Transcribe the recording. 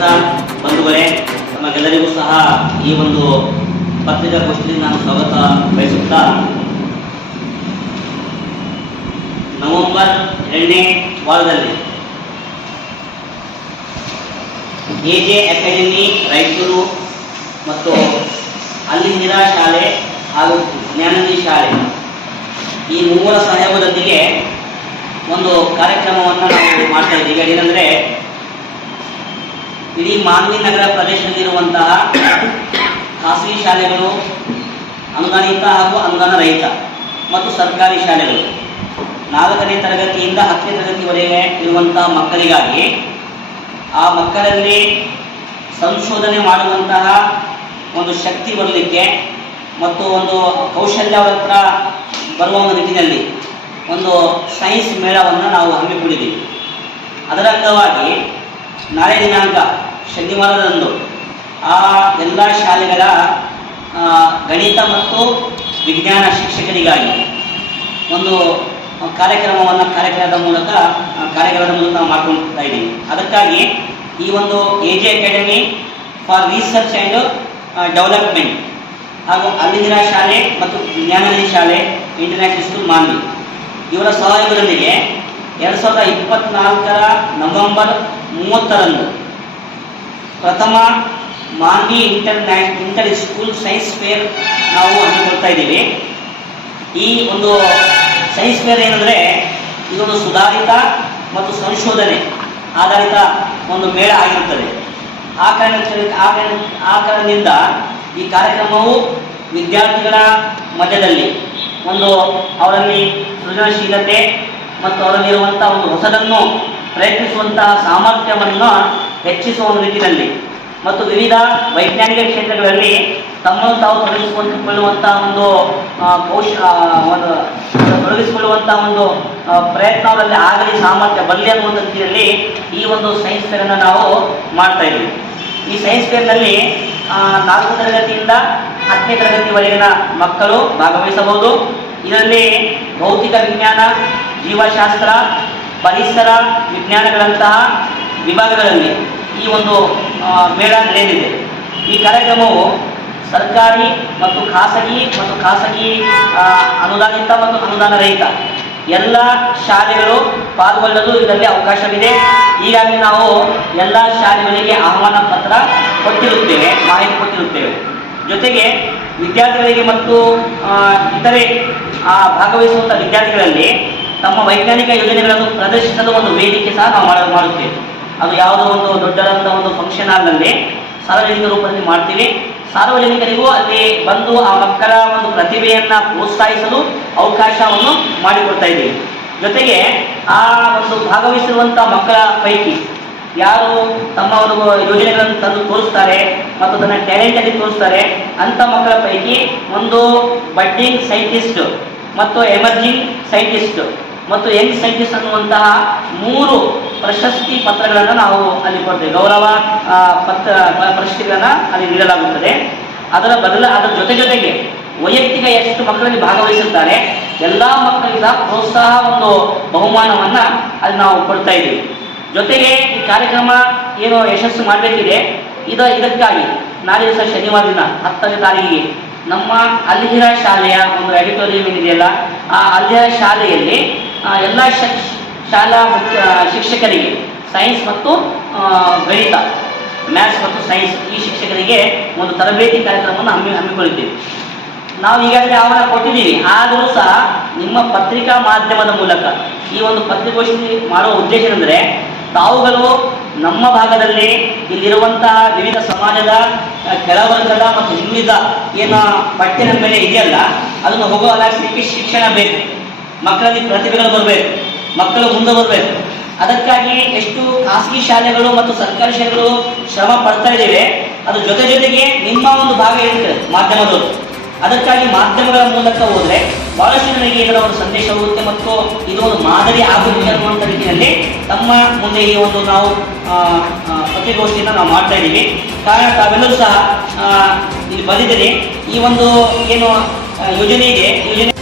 ರಚಿತ ಬಂಧುಗಳೇ, ನಮಗೆಲ್ಲರಿಗೂ ಸಹ ಈ ಒಂದು ಪತ್ರಿಕಾಗೋಷ್ಠಿಯಲ್ಲಿ ನಾನು ಸ್ವಾಗತ ಬಯಸುತ್ತಾ ನವೆಂಬರ್ ಎರಡನೇ ವಾರದಲ್ಲಿ ಎಜೆ ಅಕಾಡೆಮಿ ರೈತರು ಮತ್ತು ಅಲ್ಲಿಂದಿರ ಶಾಲೆ ಹಾಗೂ ಜ್ಞಾನಂದಿ ಶಾಲೆ ಈ ಮೂವರ ಸಹಯೋಗದೊಂದಿಗೆ ಒಂದು ಕಾರ್ಯಕ್ರಮವನ್ನು ನಾವು ಮಾಡ್ತಾ ಇದ್ದೀವಿ. ಏನಂದರೆ ಇಡೀ ಮಾನ್ವಿ ನಗರ ಪ್ರದೇಶದಲ್ಲಿರುವಂತಹ ಖಾಸಗಿ ಶಾಲೆಗಳು ಅನುದಾನಿತ ಹಾಗೂ ಅನುದಾನ ರಹಿತ ಮತ್ತು ಸರ್ಕಾರಿ ಶಾಲೆಗಳು. ನಾಲ್ಕನೇ ತರಗತಿಯಿಂದ ಹತ್ತನೇ ತರಗತಿವರೆಗೆ ಇರುವಂತಹ ಮಕ್ಕಳಿಗಾಗಿ ಆ ಮಕ್ಕಳಲ್ಲಿ ಸಂಶೋಧನೆ ಮಾಡುವಂತಹ ಒಂದು ಶಕ್ತಿ ಬರಲಿಕ್ಕೆ ಮತ್ತು ಒಂದು ಕೌಶಲ್ಯ ಹತ್ರ ಬರುವ ಒಂದು ನಿಟ್ಟಿನಲ್ಲಿ ಒಂದು ಸೈನ್ಸ್ ಮೇಳವನ್ನು ನಾವು ಹಮ್ಮಿಕೊಂಡಿದ್ದೀವಿ. ಅದರ ಅಂಗವಾಗಿ ನಾಳೆ ದಿನಾಂಕ ಶನಿವಾರದಂದು. ಆ ಎಲ್ಲ ಶಾಲೆಗಳ ಗಣಿತ ಮತ್ತು ವಿಜ್ಞಾನ ಶಿಕ್ಷಕರಿಗಾಗಿ ಒಂದು ಕಾರ್ಯಕ್ರಮವನ್ನು ಕಾರ್ಯಕ್ರಮದ ಮೂಲಕ ಕಾರ್ಯಕ್ರಮದ ಮೂಲಕ ನಾವು ಮಾಡ್ಕೊಳ್ತಾ ಇದ್ದೀವಿ. ಅದಕ್ಕಾಗಿ ಈ ಒಂದು A J academy for research and development ಹಾಗೂ ಅಲ್ಲಿಂದಿನ ಶಾಲೆ ಮತ್ತು ಜ್ಞಾನನದಿ ಶಾಲೆ ಇಂಟರ್ನ್ಯಾಷನಲ್ ಸ್ಕೂಲ್ ಮಾನ್ವಿ ಇವರ ಸಹಯೋಗದೊಂದಿಗೆ ಎರಡು ಸಾವಿರದ ಇಪ್ಪತ್ನಾಲ್ಕರ ನವೆಂಬರ್ ಮೂವತ್ತರಂದು ಪ್ರಥಮ Manvi inter inter school science fair ನಾವು ಹಮ್ಮಿಕೊಳ್ತಾ ಇದ್ದೀವಿ. ಈ ಒಂದು ಸೈನ್ಸ್ ಫೇರ್ ಏನಂದರೆ ಇದೊಂದು ಸುಧಾರಿತ ಮತ್ತು ಸಂಶೋಧನೆ ಆಧಾರಿತ ಒಂದು ಮೇಳ ಆಗಿರುತ್ತದೆ. ಆ ಕಾರಣ ಆ ಕಾರಣ, ಆ ಕಾರಣದಿಂದ ಈ ಕಾರ್ಯಕ್ರಮವು ವಿದ್ಯಾರ್ಥಿಗಳ ಮಧ್ಯದಲ್ಲಿ ಒಂದು ಅವರಲ್ಲಿ ಸೃಜನಶೀಲತೆ ಮತ್ತು ಅವರಲ್ಲಿರುವಂಥ ಒಂದು ಹೊಸದನ್ನು ಪ್ರಯತ್ನಿಸುವಂತಹ ಸಾಮರ್ಥ್ಯವನ್ನು ಹೆಚ್ಚಿಸುವ ನಿಟ್ಟಿನಲ್ಲಿ ಮತ್ತು ವಿವಿಧ ವೈಜ್ಞಾನಿಕ ಕ್ಷೇತ್ರಗಳಲ್ಲಿ ತಮ್ಮನ್ನು ತಾವು ತೊಡಗಿಸಿಕೊಳ್ಳುವಂತಹ ಒಂದು ಕೌಶ ಒಂದು ತೊಡಗಿಸಿಕೊಳ್ಳುವಂತಹ ಒಂದು ಪ್ರಯತ್ನದಲ್ಲಿ ಆಗಲಿ ಸಾಮರ್ಥ್ಯ ಬಲ್ಯ ಅನ್ನುವಂಥ ರೀತಿಯಲ್ಲಿ ಈ ಒಂದು ಸೈನ್ಸ್ ಫೇರನ್ನು ನಾವು ಮಾಡ್ತಾ ಇದ್ದೀವಿ ಈ ಸೈನ್ಸ್ ಫೇರ್ನಲ್ಲಿ ನಾಲ್ಕು ತರಗತಿಯಿಂದ ಹತ್ತನೇ ತರಗತಿವರೆಗಿನ ಮಕ್ಕಳು ಭಾಗವಹಿಸಬಹುದು. ಇದರಲ್ಲಿ ಭೌತಿಕ ವಿಜ್ಞಾನ, ಜೀವಶಾಸ್ತ್ರ, ಪರಿಸರ ವಿಜ್ಞಾನಗಳಂತಹ ವಿಭಾಗಗಳಲ್ಲಿ ಈ ಒಂದು ಮೇಳ ನಡೆಯಲಿದೆ ಈ ಕಾರ್ಯಕ್ರಮವು ಸರ್ಕಾರಿ ಮತ್ತು ಖಾಸಗಿ ಮತ್ತು ಖಾಸಗಿ ಅನುದಾನಿತ ಮತ್ತು ಅನುದಾನ ರಹಿತ ಎಲ್ಲ ಶಾಲೆಗಳು ಪಾಲ್ಗೊಳ್ಳಲು ಇದರಲ್ಲಿ ಅವಕಾಶವಿದೆ. ಹೀಗಾಗಿ ನಾವು ಎಲ್ಲ ಶಾಲೆಗಳಿಗೆ ಆಹ್ವಾನ ಪತ್ರ ಕೊಟ್ಟಿರುತ್ತೇವೆ, ಮಾಹಿತಿ ಕೊಟ್ಟಿರುತ್ತೇವೆ. ಜೊತೆಗೆ ವಿದ್ಯಾರ್ಥಿಗಳಿಗೆ ಮತ್ತು ಇತರೆ ಭಾಗವಹಿಸುವಂಥ ವಿದ್ಯಾರ್ಥಿಗಳಲ್ಲಿ ತಮ್ಮ ವೈಜ್ಞಾನಿಕ ಯೋಜನೆಗಳನ್ನು ಪ್ರದರ್ಶಿಸಲು ಒಂದು ವೇದಿಕೆ ಸಹ ನಾವು ಮಾಡ, ಮಾಡುತ್ತೇವೆ. ಅದು ಯಾವುದೋ ಒಂದು ದೊಡ್ಡದಾದಂಥ ಒಂದು ಫಂಕ್ಷನ್ ಹಾಲ್ನಲ್ಲಿ ಸಾರ್ವಜನಿಕ ರೂಪದಲ್ಲಿ ಮಾಡ್ತೀವಿ. ಸಾರ್ವಜನಿಕರಿಗೂ ಅಲ್ಲಿ ಬಂದು ಆ ಮಕ್ಕಳ ಒಂದು ಪ್ರತಿಭೆಯನ್ನ ಪ್ರೋತ್ಸಾಹಿಸಲು ಅವಕಾಶವನ್ನು ಮಾಡಿಕೊಡ್ತಾ ಇದ್ದೀವಿ. ಜೊತೆಗೆ ಆ ಒಂದು ಭಾಗವಹಿಸಿರುವಂತಹ ಮಕ್ಕಳ ಪೈಕಿ ಯಾರು ತಮ್ಮ ಒಂದು ಯೋಜನೆಗಳನ್ನು ತಂದು ತೋರಿಸ್ತಾರೆ ಮತ್ತು ತನ್ನ ಟ್ಯಾಲೆಂಟ್ ಅಲ್ಲಿ ತೋರಿಸ್ತಾರೆ, ಅಂತ ಮಕ್ಕಳ ಪೈಕಿ ಒಂದು ಬಡ್ಡಿಂಗ್ ಸೈಂಟಿಸ್ಟ್ ಮತ್ತು ಎಮರ್ಜಿಂಗ್ ಸೈಂಟಿಸ್ಟ್ ಮತ್ತು ಯಂಗ್ ಸೈಂಟಿಸ್ಟ್ ಅನ್ನುವಂತಹ ಮೂರು ಪ್ರಶಸ್ತಿ ಪತ್ರಗಳನ್ನು ನಾವು ಅಲ್ಲಿ ಕೊಡ್ತೇವೆ. ಗೌರವ ಪತ್ರ ಪ್ರಶಸ್ತಿಗಳನ್ನು ಅಲ್ಲಿ ನೀಡಲಾಗುತ್ತದೆ. ಅದರ ಬದಲ ಅದರ ಜೊತೆ ಜೊತೆಗೆ ವೈಯಕ್ತಿಕ ಎಷ್ಟು ಮಕ್ಕಳಲ್ಲಿ ಭಾಗವಹಿಸುತ್ತಾರೆ ಎಲ್ಲ ಮಕ್ಕಳಿಗೆ ಸಹ ಪ್ರೋತ್ಸಾಹ ಒಂದು ಬಹುಮಾನವನ್ನು ಅಲ್ಲಿ ನಾವು ಕೊಡ್ತಾ ಇದ್ದೀವಿ. ಜೊತೆಗೆ ಈ ಕಾರ್ಯಕ್ರಮ ಏನು ಯಶಸ್ಸು ಮಾಡಬೇಕಿದೆ, ಇದ, ಇದಕ್ಕಾಗಿ ನಾಳೆ ದಿವಸ ಶನಿವಾರ ದಿನ, ಹತ್ತನೇ ತಾರೀಕಿಗೆ ನಮ್ಮ ಅಲ್ಲಿಹಿರ ಶಾಲೆಯ ಒಂದು ಆಡಿಟೋರಿಯಂ ಏನಿದೆಯಲ್ಲ, ಆ ಅಲ್ಲಿಹಿರ ಶಾಲೆಯಲ್ಲಿ ಎಲ್ಲ ಶಾಲಾ ಮುಖ್ಯ ಶಿಕ್ಷಕರಿಗೆ ಸೈನ್ಸ್ ಮತ್ತು ಗಣಿತ ಮ್ಯಾಥ್ಸ್ ಮತ್ತು ಸೈನ್ಸ್ ಈ ಶಿಕ್ಷಕರಿಗೆ ಒಂದು ತರಬೇತಿ ಕಾರ್ಯಕ್ರಮವನ್ನು ಹಮ್ಮಿ, ಹಮ್ಮಿಕೊಳ್ಳುತ್ತೇವೆ. ನಾವು ಈಗಾಗಲೇ ಆಹ್ವಾನ ಕೊಟ್ಟಿದ್ದೀವಿ. ಆದರೂ ಸಹ ನಿಮ್ಮ ಪತ್ರಿಕಾ ಮಾಧ್ಯಮದ ಮೂಲಕ ಈ ಒಂದು ಪತ್ರಿಕೋಷ್ಠಿ ಮಾಡುವ ಉದ್ದೇಶ ಏನೆಂದರೆ, ತಾವುಗಳು ನಮ್ಮ ಭಾಗದಲ್ಲಿ ಇಲ್ಲಿರುವಂತಹ ವಿವಿಧ ಸಮಾಜದ ಕೆಳವರ್ಗದ ಮತ್ತು ಹಿಂದಿದ ಏನು ಪಠ್ಯದ ಮೇಲೆ ಇದೆಯಲ್ಲ, ಅದನ್ನು ಹೋಗೋ ಅಲಾಡಿಸಲಿಕ್ಕೆ ಶಿಕ್ಷಣ ಬೇಕು. ಮಕ್ಕಳಲ್ಲಿ ಪ್ರತಿಭೆಗಳು ಬರಬೇಕು. ಮಕ್ಕಳು ಮುಂದೆ ಬರಬೇಕು. ಅದಕ್ಕಾಗಿ ಎಷ್ಟು ಖಾಸಗಿ ಶಾಲೆಗಳು ಮತ್ತು ಸರ್ಕಾರಿ ಶಾಲೆಗಳು ಶ್ರಮ ಪಡ್ತಾ ಇದ್ದೇವೆ ಅದ್ರ ಜೊತೆ ಜೊತೆಗೆ ನಿಮ್ಮ ಒಂದು ಭಾಗ ಇರ್ತದೆ ಮಾಧ್ಯಮದವರು. ಅದಕ್ಕಾಗಿ ಮಾಧ್ಯಮಗಳ ಮೂಲಕ ಹೋದ್ರೆ ಬಹಳಷ್ಟು ಜನರಿಗೆ ಇದರ ಒಂದು ಸಂದೇಶ ಹೋಗುತ್ತೆ ಮತ್ತು ಇದು ಒಂದು ಮಾದರಿ ಆಗುತ್ತೆ ಅನ್ನುವಂಥ ರೀತಿಯಲ್ಲಿ ತಮ್ಮ ಮುಂದೆ ಈ ಒಂದು ನಾವು ಪತ್ರಿಕೋಷ್ಠಿಯನ್ನು ನಾವು ಮಾಡ್ತಾ ಇದ್ದೀವಿ. ಕಾರಣ ತಾವೆಲ್ಲರೂ ಸಹ ಇಲ್ಲಿ ಬಂದಿದ್ದೀರಿ. ಈ ಒಂದು ಏನು ಯೋಜನೆ ಇದೆ. ಯೋಜನೆ